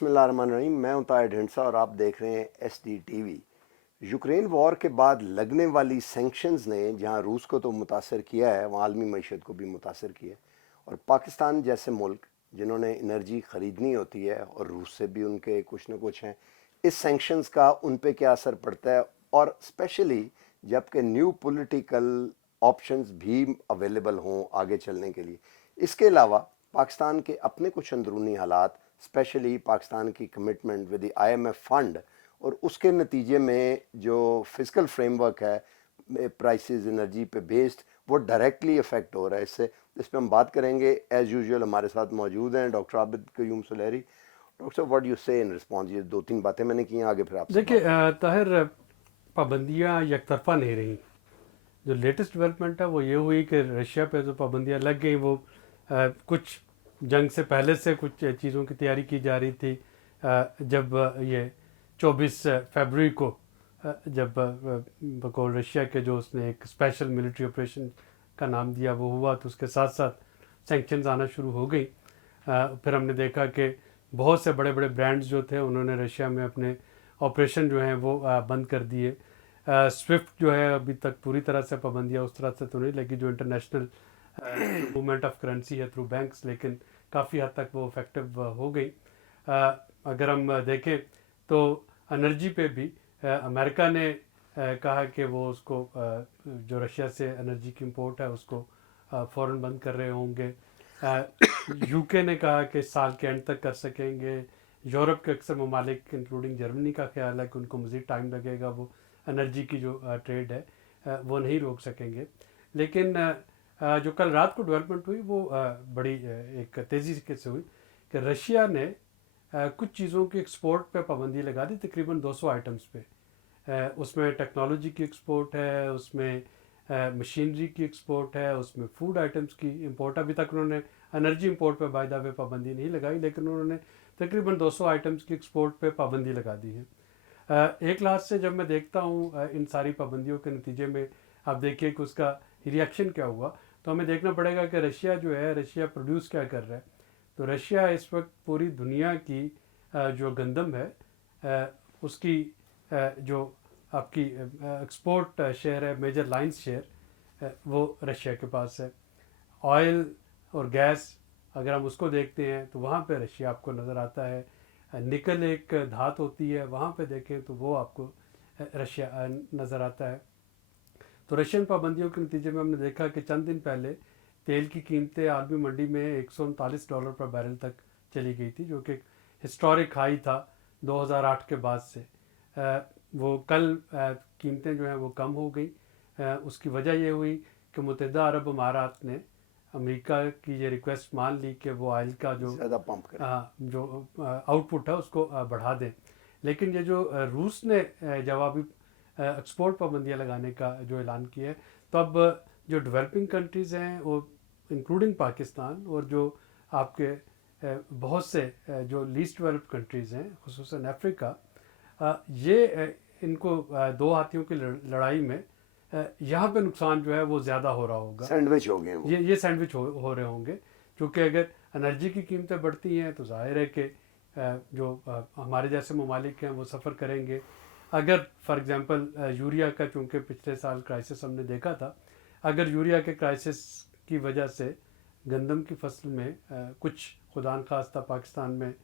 बिस्मिल्लाहिर्रहमानिर्रहीम। मैं हूं ताहिर ढिंडसा और आप देख रहे हैं SD TV। यूक्रेन वॉर के बाद लगने वाली सैंक्शंस ने जहां रूस को तो मुतासर किया है, वहां आलमी मईशत को भी मुतासर किया है। और पाकिस्तान जैसे मुल्क जिन्होंने एनर्जी ख़रीदनी होती है और रूस से भी उनके कुछ न कुछ हैं, इस सैंक्शंस का उन पे क्या असर पड़ता है, और स्पेशली जबकि न्यू पॉलिटिकल ऑप्शंस भी अवेलेबल हों आगे चलने के लिए। इसके अलावा पाकिस्तान के अपने कुछ अंदरूनी हालात, स्पेशली पाकिस्तान की commitment with the IMF fund, और उसके नतीजे में जो फिजिकल फ्रेमवर्क है प्राइसेस एनर्जी पे बेस्ड, वो डायरेक्टली इफेक्ट हो रहा है इससे। इस पर हम बात करेंगे। एज यूजुअल हमारे साथ मौजूद हैं डॉक्टर आबिद क्यूम सुलेरी। डॉक्टर साहब, व्हाट यू से इन रिस्पॉन्स? ये दो तीन बातें मैंने की हैं, आगे फिर आपसे देखिए बात करें। ताहिर, पाबंदियाँ एक तरफा नहीं रहीं। जो लेटेस्ट डेवलपमेंट है वो ये हुई कि रशिया पे जो पाबंदियाँ लग गई वो कुछ जंग से पहले से कुछ चीज़ों की तैयारी की जा रही थी। जब ये 24 फरवरी को जब बकौल रशिया के जो उसने एक स्पेशल मिलिट्री ऑपरेशन का नाम दिया वो हुआ, तो उसके साथ साथ सैंक्शंस आना शुरू हो गई। फिर हमने देखा कि बहुत से बड़े बड़े ब्रांड्स जो थे उन्होंने रशिया में अपने ऑपरेशन जो हैं वो बंद कर दिए। स्विफ्ट जो है अभी तक पूरी तरह से पाबंदियाँ उस तरह से तो नहीं लगी, जो इंटरनेशनल मूवमेंट ऑफ करेंसी है थ्रू बैंक्स, लेकिन काफ़ी हद तक वो इफेक्टिव हो गई। अगर हम देखें तो एनर्जी पे भी अमेरिका ने कहा कि वो उसको जो रशिया से एनर्जी की इंपोर्ट है उसको फ़ौरन बंद कर रहे होंगे। यूके ने कहा कि साल के एंड तक कर सकेंगे। यूरोप के अक्सर ममालिक इंक्लूडिंग जर्मनी का ख्याल है कि उनको मज़ीद टाइम लगेगा, वो एनर्जी की जो ट्रेड है वो नहीं रोक सकेंगे। लेकिन जो कल रात को डेवलपमेंट हुई वो बड़ी एक तेज़ी से हुई कि रशिया ने कुछ चीज़ों की एक्सपोर्ट पे पाबंदी लगा दी, तकरीबन 200 आइटम्स पे। उसमें टेक्नोलॉजी की एक्सपोर्ट है, उसमें मशीनरी की एक्सपोर्ट है, उसमें फूड आइटम्स की इंपोर्ट। अभी तक उन्होंने एनर्जी इंपोर्ट पे बाय द वे पाबंदी नहीं लगाई, लेकिन उन्होंने तकरीबन 200 आइटम्स की एक्सपोर्ट पे पाबंदी लगा दी है। एक लाख से जब मैं देखता हूँ इन सारी पाबंदियों के नतीजे में, आप देखिए कि उसका रिएक्शन क्या हुआ, तो हमें देखना पड़ेगा कि रशिया जो है, रशिया प्रोड्यूस क्या कर रहा है। तो रशिया इस वक्त पूरी दुनिया की जो गंदम है उसकी जो आपकी एक्सपोर्ट शेयर है, मेजर लाइंस शेयर वो रशिया के पास है। ऑयल और गैस अगर हम उसको देखते हैं तो वहाँ पे रशिया आपको नज़र आता है। निकल एक धात होती है, वहाँ पे देखें तो वो आपको रशिया नज़र आता है। तो रशियन पाबंदियों के नतीजे में हमने देखा कि चंद दिन पहले तेल की कीमतें आलमी मंडी में $139 पर बैरल तक चली गई थी, जो कि हिस्टोरिक हाई था 2008 के बाद से। वो कल कीमतें जो हैं वो कम हो गई। उसकी वजह ये हुई कि मुत्तहिदा अरब अमारात ने अमेरिका की ये रिक्वेस्ट मान ली कि वो ऑयल का जो ज़्यादा पंप करें। जो आउटपुट है उसको बढ़ा दें। लेकिन ये जो रूस ने जवाबी एक्सपोर्ट पाबंदियाँ लगाने का जो ऐलान किया है, तो अब जो डेवलपिंग कंट्रीज़ हैं वो इंक्लूडिंग पाकिस्तान और जो आपके बहुत से जो लीस्ट डेवलप्ड कंट्रीज़ हैं, खुसूसन अफ्रीका, ये इनको दो हाथियों की लड़ाई में यहाँ पे नुकसान जो है वो ज़्यादा हो रहा होगा। सैंडविच हो गए वो। ये सैंडविच हो रहे होंगे, क्योंकि अगर एनर्जी की कीमतें बढ़ती हैं तो जाहिर है कि जो हमारे जैसे ममालिक हैं वो सफ़र करेंगे। अगर फॉर एग्ज़ाम्पल यूरिया का, चूँकि पिछले साल क्राइसिस हमने देखा था, अगर यूरिया के क्राइसिस की वजह से गंदम की फसल में कुछ खुदा न खास्ता पाकिस्तान में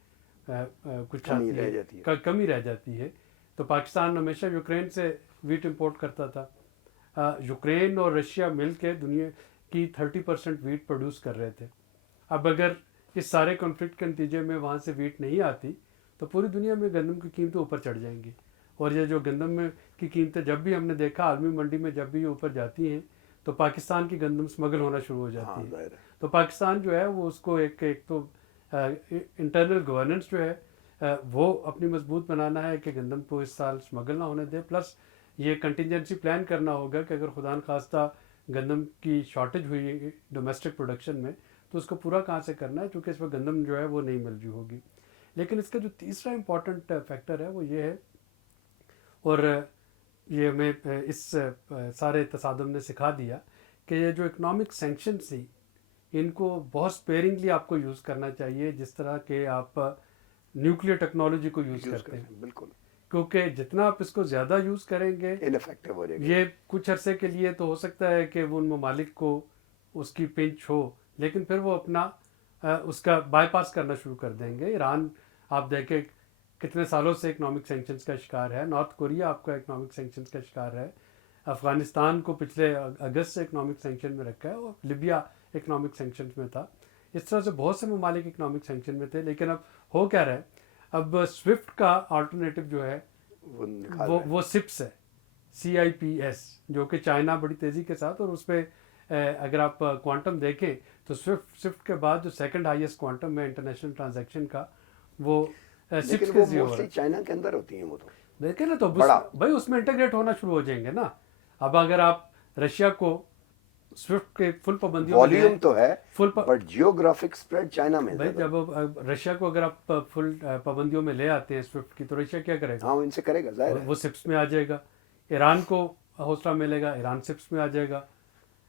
कुछ कमी आती रह है, जाती है। कमी रह जाती है, तो पाकिस्तान हमेशा यूक्रेन से वीट इंपोर्ट करता था। यूक्रेन और रशिया मिल के दुनिया की 30% वीट प्रोड्यूस कर रहे थे। अब अगर इस सारे कॉन्फ्लिक्ट के नतीजे में वहाँ से वीट नहीं आती तो पूरी दुनिया में गंदम की कीमतें ऊपर चढ़ जाएंगी। और ये जो गंदम में की कीमतें, जब भी हमने देखा आलमी मंडी में जब भी ये ऊपर जाती हैं तो पाकिस्तान की गंदम स्मगल होना शुरू हो जाती हाँ, है। जाहिर है। तो पाकिस्तान जो है वो उसको एक तो इंटरनल गवर्नेंस जो है वो अपनी मजबूत बनाना है कि गंदम को इस साल स्मगल ना होने दे। प्लस ये कंटिजेंसी प्लान करना होगा कि अगर खुदा न खास्ता गंदम की शॉर्टेज हुई डोमेस्टिक प्रोडक्शन में तो उसको पूरा कहाँ से करना है, क्योंकि इस पर गंदम जो है वो नहीं मिल रही होगी। लेकिन इसका जो तीसरा इम्पॉर्टेंट फैक्टर है वो ये है, और ये हमें इस सारे तसादम ने सिखा दिया कि ये जो इकनॉमिक सेंक्शन थी इनको बहुत स्पेयरिंगली आपको यूज़ करना चाहिए। जिस तरह के आप न्यूक्लियर टेक्नोलॉजी को यूज़ करते हैं, बिल्कुल क्योंकि जितना आप इसको ज़्यादा यूज़ करेंगे इनफेक्टिव हो जाएगा। ये कुछ अरसे के लिए तो हो सकता है कि वो उन ममालिक को उसकी पिंच हो, लेकिन फिर वो अपना उसका बाईपास करना शुरू कर देंगे। ईरान आप देखें कितने सालों से इकोनॉमिक सैंक्शंस का शिकार है, नॉर्थ कोरिया आपका इकोनॉमिक सैंक्शंस का शिकार है, अफ़गानिस्तान को पिछले अगस्त से इकोनॉमिक सैंक्शन में रखा है और लिबिया इकोनॉमिक सैंक्शन में था। इस तरह से बहुत से ममालिक इकोनॉमिक सैंक्शन में थे, लेकिन अब हो क्या रहा है, अब स्विफ्ट का अल्टरनेटिव जो है वो सिप्स है, CIPS, जो कि चाइना बड़ी तेज़ी के साथ, और उस पर अगर आप क्वांटम देखें तो स्विफ्ट के बाद जो सेकंड हाईएस्ट क्वांटम है इंटरनेशनल ट्रांजैक्शन का वो लेकिन वो मोस्टली चाइना के अंदर होती हैं वो तो देखें ना, तो बड़ा भाई उसमें इंटीग्रेट होना शुरू हो जाएंगे ना। अब अगर आप रशिया को स्विफ्ट के फुल पाबंदियों में वॉल्यूम तो है full but geographic spread China में भाई जब रशिया को अगर आप फुल पाबंदियों में ले आते हैं स्विफ्ट की, तो रशिया क्या करेगा? हाँ इनसे करेगा, जाहिर है वो सिप्स में आ जाएगा। ईरान को हौसला मिलेगा, ईरान सिप्स में आ जाएगा।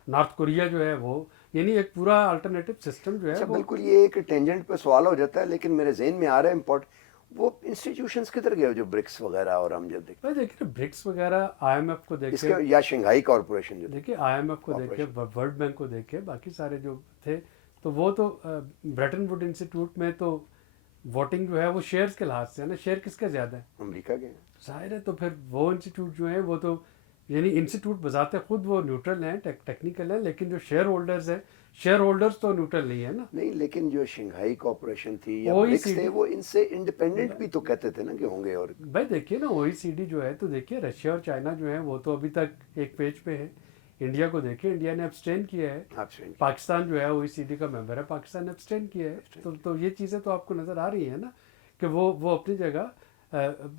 नॉर्थ कोरिया जो है वो, यानी एक पूरा अल्टरनेटिव सिस्टम जो है अच्छा वो बिल्कुल ये एक टेंजेंट पे सवाल हो जाता है, लेकिन मेरे जहन में आ रहा है इम्पोर्ट वो इंस्टीट्यूशंस किधर गए जो ब्रिक्स वगैरह, और हम जब देखते भाई देखिए ब्रिक्स वगैरह, IMF को इसके देखिए, या शंघाई कॉरपोरेशन जो देखिए IMF को देखिए, वर्ल्ड बैंक को देखिए, बाकी सारे जो थे, तो वो तो ब्रेटन वुड इंस्टीट्यूट में तो वोटिंग जो है वो शेयर्स के लिहाज से है ना, शेयर किसके ज़्यादा है? अमेरिका के जाहिर है। तो फिर वो इंस्टीट्यूट जो है वो तो, यानी इंस्टीट्यूट बजाते खुद वो न्यूट्रल हैं, टेक्निकल हैं, लेकिन जो शेयर होल्डर्स हैं, शेयर होल्डर्स तो न्यूट्रल नहीं है ना। नहीं, लेकिन जो शंघाई कॉरपोरेशन थी या OECD ब्रिक्स थे वो इनसे इंडिपेंडेंट भी तो कहते थे ना कि होंगे। और भाई देखिए ना, OECD जो है, तो देखिए रशिया और चाइना जो है वो तो अभी तक एक पेज पे है। इंडिया को देखिए, इंडिया ने अब्सटेन किया है। आपसे पाकिस्तान जो है OECD का मेंबर है, पाकिस्तान ने अब्सटेन किया है। तो ये चीज़ें तो आपको नज़र आ रही है ना कि वो अपनी जगह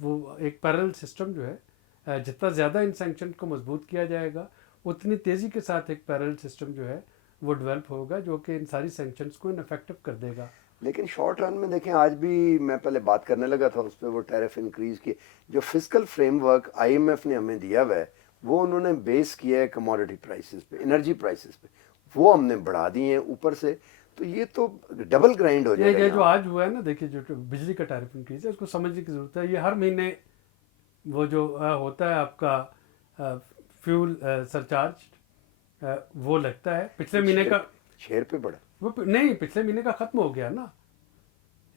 वो एक पैरेलल सिस्टम जो है, जितना ज़्यादा इन सैंक्शन को मजबूत किया जाएगा उतनी तेज़ी के साथ एक पैरेलल सिस्टम जो है वो डेवलप होगा, जो कि इन सारी सैंक्शंस को इनफेक्टिव कर देगा। लेकिन शॉर्ट रन में देखें, आज भी मैं पहले बात करने लगा था उस पर, वो टैरिफ इंक्रीज की जो फिजिकल फ्रेमवर्क IMF ने हमें दिया हुआ है वो उन्होंने बेस किया है कमोडिटी प्राइसेस पे, एनर्जी प्राइसेस पे, वो हमने बढ़ा दिए हैं ऊपर से। तो ये तो डबल ग्राइंड हो जाएगा। ये जो आज हुआ है ना, देखिए जो बिजली का टैरिफ इंक्रीज है उसको समझने की ज़रूरत है। ये हर महीने वो जो होता है आपका फ्यूल सरचार्ज, वो लगता है। पिछले महीने का शेयर पे बढ़ा, वो नहीं, पिछले महीने का खत्म हो गया ना,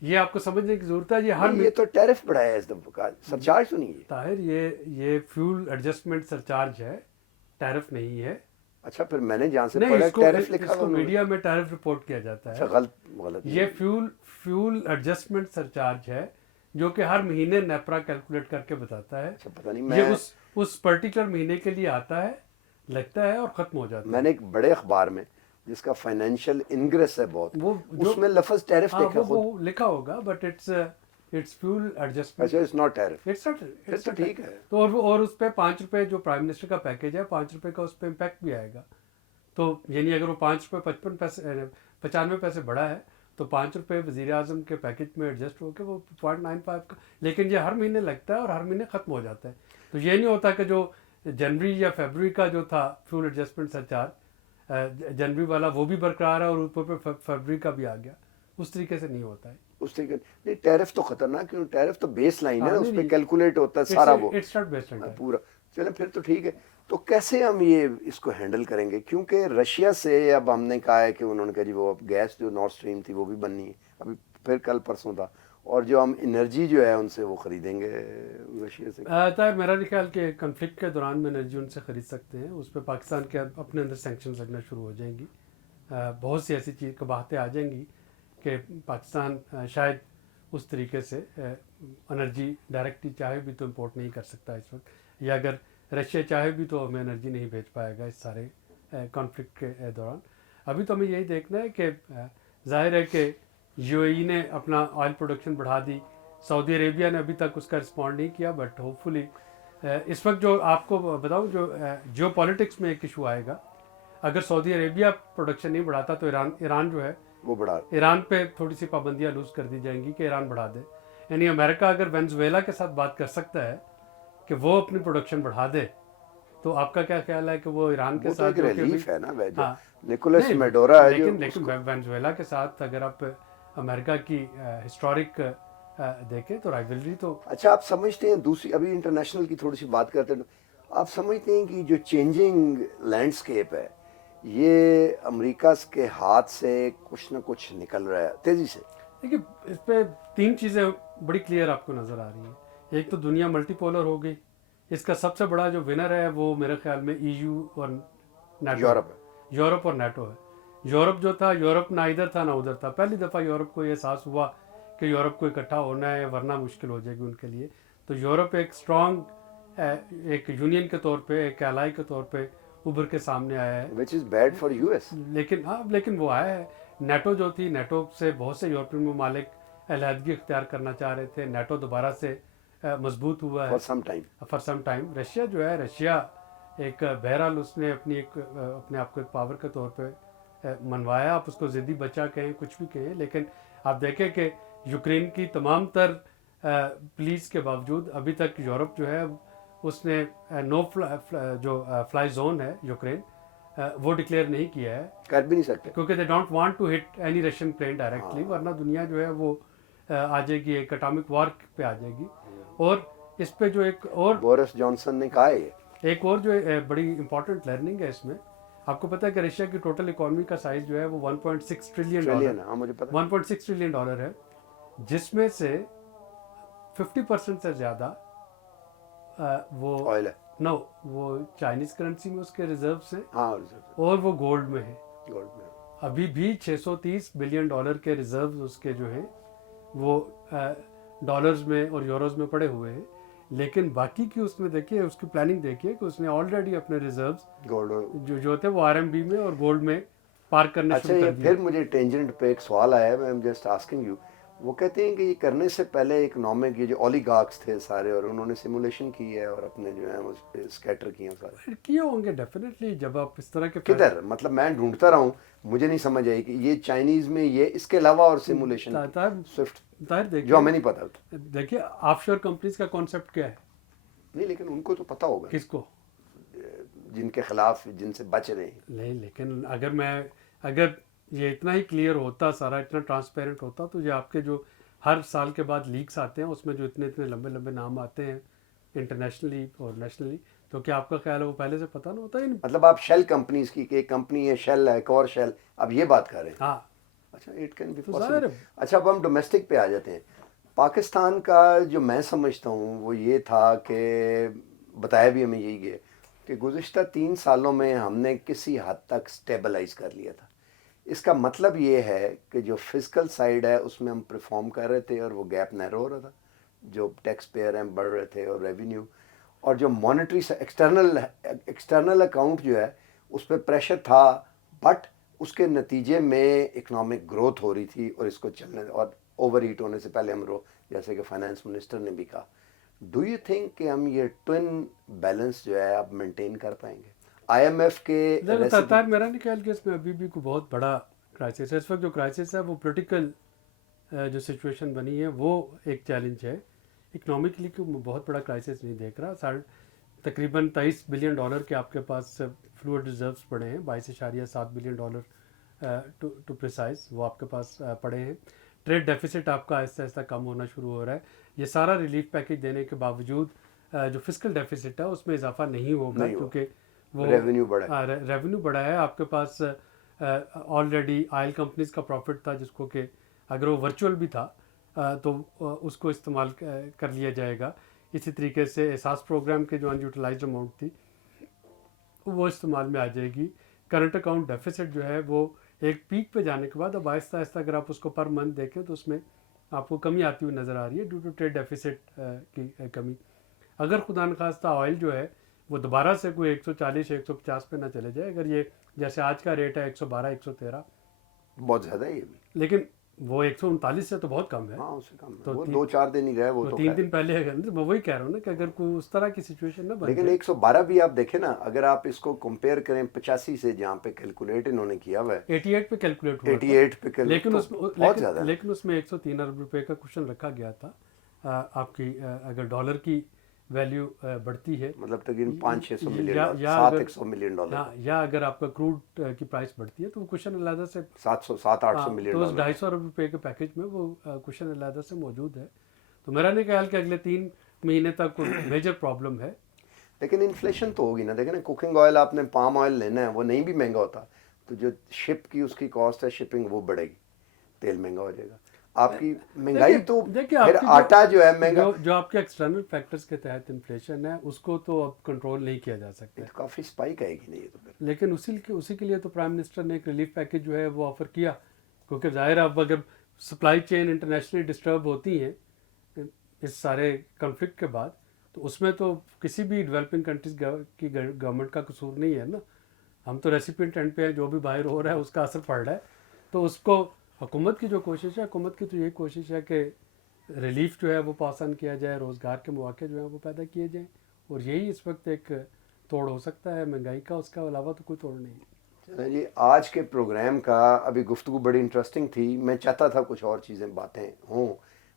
ये आपको समझने की जरूरत है। ये हर ये तो टैरिफ बढ़ाया है इस दफा, सरचार्ज तो नहीं है। ताहिर ये फ्यूल एडजस्टमेंट सरचार्ज है, टैरिफ नहीं है। अच्छा, फिर मैंने जहाँ से नहीं, पढ़ा इसको टैरिफ लिखा हुआ मीडिया में टैरिफ रिपोर्ट किया जाता है। अच्छा, गलत ये फ्यूल एडजस्टमेंट सरचार्ज है जो कि हर महीने नेपरा कैलकुलेट करके बताता है। अच्छा, पता नहीं, ये मैं उस पर्टिकुलर महीने के लिए आता है, लगता है और खत्म हो जाता है। मैंने एक बड़े अखबार में जिसका फाइनेंशियल इंग्रेस है बहुत, उसमें लफ्ज टैरिफ देखा, वो लिखा होगा, बट इट्स फ्यूल एडजस्टमेंट। अच्छा, इट्स नॉट टैरिफ, इट्स तो ठीक है। तो और उस पर 5 रुपये जो प्राइम मिनिस्टर का पैकेज है, 5 रुपये का उस पर इम्पैक्ट भी आएगा। तो यानी अगर वो 5 रुपये 95 पैसे बढ़ा है तो 5 रुपये वज़ीर आज़म के पैकेज में एडजस्ट होकर वो 0.95 का, लेकिन ये हर महीने लगता है और हर महीने ख़त्म हो जाता है। तो ये नहीं होता कि जो जनवरी या फरवरी का जो था फ्यूल एडजस्टमेंट सरचार्ज, जनवरी वाला वो भी बरकरार है और ऊपर पे फरवरी का भी आ गया, उस तरीके से नहीं होता है। उस तरीके नहीं, टैरिफ तो खतरनाक, क्यों टैरिफ तो बेस लाइन है, हाँ, उस नहीं, पर नहीं, कैलकुलेट होता है सारा वो इट्स नॉट बेस्ड ऑन पूरा। चलें फिर तो ठीक है। तो कैसे हम ये इसको हैंडल करेंगे, क्योंकि रशिया से अब हमने कहा है कि उन्होंने कहा जी वो अब गैस जो नॉर्थ स्ट्रीम थी वो भी बननी है, अभी फिर कल परसों था, और जो हम एनर्जी जो है उनसे वो खरीदेंगे रशिया से। ताहिर मेरा नहीं ख्याल कि कन्फ्लिक्ट के दौरान में एनर्जी उनसे ख़रीद सकते हैं, उस पर पाकिस्तान के अपने अंदर सैंक्शन लगना शुरू हो जाएंगी। बहुत सी ऐसी चीज़ बातें आ जाएंगी कि पाकिस्तान शायद उस तरीके से एनर्जी डायरेक्टली चाहे भी तो इंपोर्ट नहीं कर सकता इस वक्त, या अगर रशिया चाहे भी तो हमें एनर्जी नहीं भेज पाएगा इस सारे कॉन्फ्लिक्ट के दौरान। अभी तो हमें यही देखना है कि जाहिर है कि UAE ने अपना ऑयल प्रोडक्शन बढ़ा दी, सऊदी अरेबिया ने अभी तक उसका रिस्पॉन्ड नहीं किया, बट होपफुली इस वक्त जो आपको बताऊं, जो पॉलिटिक्स में एक इशू आएगा, अगर सऊदी अरेबिया प्रोडक्शन नहीं बढ़ाता तो ईरान जो है वो बढ़ा, ईरान पे थोड़ी सी पाबंदियां लूज कर दी जाएंगी कि ईरान बढ़ा दे। यानी अमेरिका अगर वेनेजुएला के साथ बात कर सकता है कि वो अपनी प्रोडक्शन बढ़ा दे, तो आपका क्या ख्याल है कि वो ईरान के साथ तो रिलीफ है ना, हाँ, निकोलस मैडोरा है लेकिन वेनेजुएला के साथ अगर आप अमेरिका की हिस्टोरिक देखें तो राइवलरी तो अच्छा, आप समझते हैं दूसरी, अभी इंटरनेशनल की थोड़ी सी बात करते हैं, आप समझते हैं कि जो चेंजिंग लैंडस्केप है ये अमेरिका के हाथ से कुछ ना कुछ निकल रहा है तेजी से? देखिए, इस पे 3 चीज़ें बड़ी क्लियर आपको नज़र आ रही हैं। एक तो दुनिया मल्टीपोलर हो गई, इसका सबसे बड़ा जो विनर है वो मेरे ख्याल में EU और नाटो, यूरोप और नाटो है। यूरोप जो था, यूरोप ना इधर था ना उधर था। पहली दफ़ा यूरोप को ये एहसास हुआ कि यूरोप को इकट्ठा होना है वरना मुश्किल हो जाएगी उनके लिए। तो यूरोप एक स्ट्रॉन्ग एक यूनियन के तौर पे, एक एलाई के तौर पे उभर के सामने आया है। Which is bad for US. लेकिन लेकिन वो आया है। नाटो जो थी, नाटो से बहुत से यूरोपियन ममालिक अलहदगी इख्तियार करना चाह रहे थे। नाटो दोबारा से मजबूत हुआ है फॉर सम टाइम। रशिया जो है, रशिया एक बहरहाल उसने अपने आप को एक पावर के तौर पे मनवाया। आप उसको ज़िद्दी बच्चा कहें, कुछ भी कहें, लेकिन आप देखें कि यूक्रेन की तमाम तर पुलिस के बावजूद अभी तक यूरोप जो है उसने फ्लाई जोन है यूक्रेन, वो डिक्लेयर नहीं किया है, कर भी नहीं सकते, क्योंकि they don't want to hit any Russian plane directly, वरना दुनिया जो है वो आ जाएगी, एक एटॉमिक वॉर पे आ जाएगी। और इस पे जो एक और बोरिस जॉनसन ने कहा है, एक और जो बड़ी इंपॉर्टेंट लर्निंग है इसमें, आपको पता है कि रशिया की टोटल इकोनॉमी का साइज जो है वो 1.6 ट्रिलियन डॉलर, मुझे पता 1.6 ट्रिलियन डॉलर है, जिसमें से 50% से ज़्यादा वो ऑयल है। नो, वो चाइनीज करेंसी में उसके रिजर्व्स हैं, हाँ, और वो गोल्ड में है। गोल्ड में अभी भी 630 बिलियन डॉलर के रिजर्व्स उसके जो हैं वो डॉलर्स में और यूरोज में पड़े हुए हैं। लेकिन बाकी की उसमें देखिए, उसकी प्लानिंग देखिए कि उसने ऑलरेडी अपने रिजर्व्स गोल्ड जो थे वो RMB में और गोल्ड में पार्क करने शुरू कर दिए। फिर मुझे टेंजेंट पे एक सवाल आया, मैं जस्ट आस्किंग यू, वो कहते हैं कि ये करने से पहले इकोनॉमिक, ये जो ओलिगार्क्स थे सारे, और उन्होंने सिमुलेशन की है और अपने जो है वो स्कैटर किए हैं सारे। किए होंगे डेफिनेटली, जब आप इस तरह के किधर, मतलब मैं ढूंढता रहा हूँ, मुझे नहीं समझ आई कि ये चाइनीज में ये, इसके अलावा और सिमुलेशन स्विफ्ट जो हमें नहीं पता। देखिए, ऑफशोर कंपनीज का कॉन्सेप्ट क्या है? नहीं, लेकिन उनको तो पता होगा, किसको? जिनके खिलाफ, जिनसे बच रहे हैं। नहीं, लेकिन अगर ये इतना ही क्लियर होता, सारा इतना ट्रांसपेरेंट होता, तो ये आपके जो हर साल के बाद लीक्स आते हैं उसमें जो इतने इतने लंबे लंबे नाम आते हैं इंटरनेशनली और नेशनली, तो क्या आपका ख्याल है वो पहले से पता ना होता ही नहीं? मतलब आप शेल कंपनीज की, एक कंपनी है शेल है, एक और शेल, अब ये बात कर रहे हैं? हाँ। अच्छा, इट कैन बी तो पॉसिबल। अच्छा, अब हम डोमेस्टिक पे आ जाते हैं। पाकिस्तान का जो मैं समझता हूँ वो ये था कि बताया भी हमें यही गया कि गुज़िश्ता 3 सालों में हमने किसी हद तक स्टेबलाइज कर लिया था। इसका मतलब ये है कि जो फिजिकल साइड है उसमें हम परफॉर्म कर रहे थे और वो गैप नैरो हो रहा था, जो टैक्स पेयर हैं बढ़ रहे थे और रेवेन्यू, और जो मॉनेटरी एक्सटर्नल अकाउंट जो है उस पर प्रेशर था, बट उसके नतीजे में इकोनॉमिक ग्रोथ हो रही थी और इसको चलने, और ओवर हीट होने से पहले हम जैसे कि फाइनेंस मिनिस्टर ने भी कहा, डू यू थिंक कि हम ये ट्विन बैलेंस जो है आप मेंटेन कर पाएंगे? IMF के मेरा नहीं ख्याल कि इसमें अभी भी कोई बहुत बड़ा क्राइसिस है। इस वक्त जो क्राइसिस है वो पॉलिटिकल जो सिचुएशन बनी है वो एक चैलेंज है। इकोनॉमिकली कोई बहुत बड़ा क्राइसिस नहीं देख रहा। तकरीबन 23 बिलियन डॉलर के आपके पास फ्लूइड रिजर्व्स पड़े हैं, 22.7 बिलियन डॉलर टू प्रिसाइज, वो आपके पास पड़े हैं। ट्रेड डेफिसिट आपका आहिस्ता आहिस्ता कम होना शुरू हो रहा है। ये सारा रिलीफ पैकेज देने के बावजूद जो फिस्कल डेफिसिट है उसमें इजाफा नहीं होगा, क्योंकि वो रेवेन्यू बढ़ा है। आपके पास ऑलरेडी ऑयल कंपनीज का प्रॉफिट था, जिसको कि अगर वो वर्चुअल भी था तो उसको इस्तेमाल कर लिया जाएगा। इसी तरीके से एहसास प्रोग्राम के जो अनयूटिलाइज्ड अमाउंट थी वो इस्तेमाल में आ जाएगी। करंट अकाउंट डेफिसिट जो है वो एक पीक पे जाने के बाद अब आहिस्ता आहिस्ता अगर आप उसको पर मंथ देखें तो उसमें आपको कमी आती हुई नज़र आ रही है ड्यू टू ट्रेड डेफिसिट की कमी। अगर खुदा न खास्ता ऑयल जो है वो दोबारा से कोई 140-150 पे ना चले जाए, अगर ये जैसे आज का रेट है 112-113, बहुत ज़्यादा है ये भी, लेकिन वो 139 से तो बहुत कम है। हाँ, उससे कम है। तो वो 2-4 दिन ही रहे, वो तो 3 दिन पहले है। मैं वही कह रहा हूँ ना कि अगर कोई उस तरह की सिचुएशन ना बने। लेकिन 112 भी आप देखें ना, अगर आप इसको कंपेयर करें 85 से, जहाँ पे कैलकुलेट इन्होंने किया हुआ है 88 पे कैलकुलेट हुआ 88 पे, लेकिन उसमें उसमें 103 अरब रुपए का क्वेश्चन रखा गया था। आपकी अगर डॉलर की वैल्यू बढ़ती है मतलब तकरीबन 500-600 मिलियन या डॉलर, या अगर 700 मिलियन डॉलर, हाँ, या अगर आपका क्रूड की प्राइस बढ़ती है तो वो क्वेश्चन अलहदा से 700-800 हाँ, मिलियन तो उस डॉलर। 250 अरब रुपये के पैकेज में वो क्वेश्चन अलहदा से मौजूद है। तो मेरा नहीं ख्याल कि अगले 3 महीने तक कोई मेजर प्रॉब्लम है। लेकिन इन्फ्लेशन तो होगी ना, देखें ना, कुकिंग ऑयल आपने पाम ऑयल लेना है, वो नहीं भी महंगा होता तो जो शिप की उसकी कॉस्ट है शिपिंग वो बढ़ेगी, तेल महंगा हो जाएगा, आपकी महंगाई तो देखिए फिर आपकी आटा जो है महंगा। जो आपके एक्सटर्नल फैक्टर्स के तहत इन्फ्लेशन है उसको तो अब कंट्रोल नहीं किया जा सकता ये है। तो काफ़ी स्पाइक आएगी नहीं, ये तो फिर लेकिन उसी के लिए तो प्राइम मिनिस्टर ने एक रिलीफ पैकेज जो है वो ऑफर किया, क्योंकि ज़ाहिर है अब अगर सप्लाई चेन इंटरनेशनली डिस्टर्ब होती हैं इस सारे कॉन्फ्लिक्ट के बाद, तो उसमें तो किसी भी डेवलपिंग कंट्रीज की गवर्नमेंट का कसूर नहीं है ना। हम तो रेसिपिएंट एंड पे हैं, जो भी बाहर हो रहा है उसका असर पड़ रहा है। तो उसको हुकूमत की जो कोशिश है, हुकूमत की तो यही कोशिश है कि रिलीफ जो है वो पास ऑन किया जाए, रोज़गार के मौके जो है वो पैदा किए जाएँ, और यही इस वक्त एक तोड़ हो सकता है महंगाई का, उसका अलावा तो कोई तोड़ नहीं है। चलें जी, आज के प्रोग्राम का अभी गुफ्तगू बड़ी इंटरेस्टिंग थी, मैं चाहता था कुछ और चीज़ें बातें हों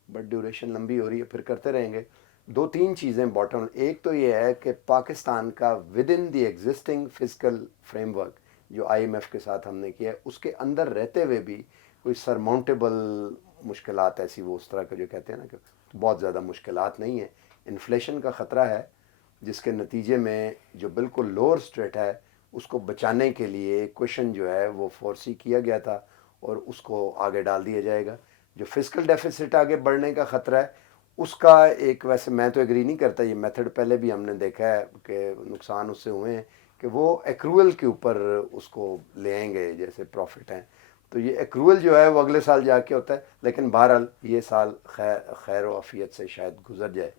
बट ड्यूरेशन लंबी हो रही है, फिर करते रहेंगे। 2-3 चीज़ें बॉटम, एक तो ये है कि पाकिस्तान का with in the existing physical framework जो IMF के साथ हमने किया है उसके अंदर रहते हुए भी कोई सरमाउंटेबल मुश्किलात ऐसी वो उस तरह के जो कहते हैं ना कि बहुत ज़्यादा मुश्किलात नहीं है। इन्फ्लेशन का ख़तरा है जिसके नतीजे में जो बिल्कुल लोअर स्ट्रेट है उसको बचाने के लिए क्वेश्चन जो है वो फोर्सी किया गया था और उसको आगे डाल दिया जाएगा। जो फिजिकल डेफिसिट आगे बढ़ने का ख़तरा है उसका एक, वैसे मैं तो एग्री नहीं करता, ये मेथड पहले भी हमने देखा है कि नुकसान उससे हुए हैं कि वो एक्रूअल के ऊपर उसको ले आएंगे जैसे प्रॉफिट हैं, तो ये एक्रूअल जो है वो अगले साल जाके होता है। लेकिन बहरहाल ये साल खैर व आफियत से शायद गुजर जाए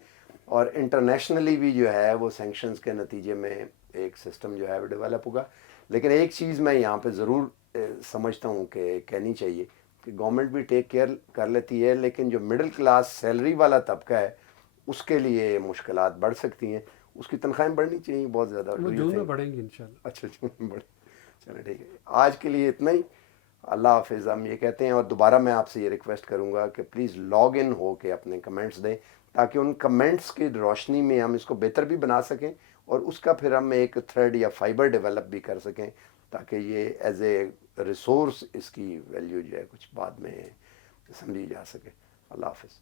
और इंटरनेशनली भी जो है वो सैंक्शंस के नतीजे में एक सिस्टम जो है वो डेवलप होगा। लेकिन एक चीज़ मैं यहाँ पे ज़रूर समझता हूँ कि कहनी चाहिए कि गवर्नमेंट भी टेक केयर कर लेती है, लेकिन जो मिडिल क्लास सैलरी वाला तबका है उसके लिए मुश्किलात बढ़ सकती हैं, उसकी तनख्वाहें बढ़नी चाहिए बहुत ज़्यादा। वो जून में बढ़ेंगी इंशाल्लाह। अच्छा जून में बढ़े, चलो ठीक है, आज के लिए इतना ही, अल्लाह हाफिज़ हम ये कहते हैं। और दोबारा मैं आपसे ये रिक्वेस्ट करूँगा कि प्लीज़ लॉग इन हो के अपने कमेंट्स दें ताकि उन कमेंट्स की रोशनी में हम इसको बेहतर भी बना सकें और उसका फिर हम एक थ्रेड या फाइबर डेवलप भी कर सकें ताकि ये एज ए रिसोर्स इसकी वैल्यू जो है कुछ बाद में समझी जा सके। अल्लाह हाफिज़।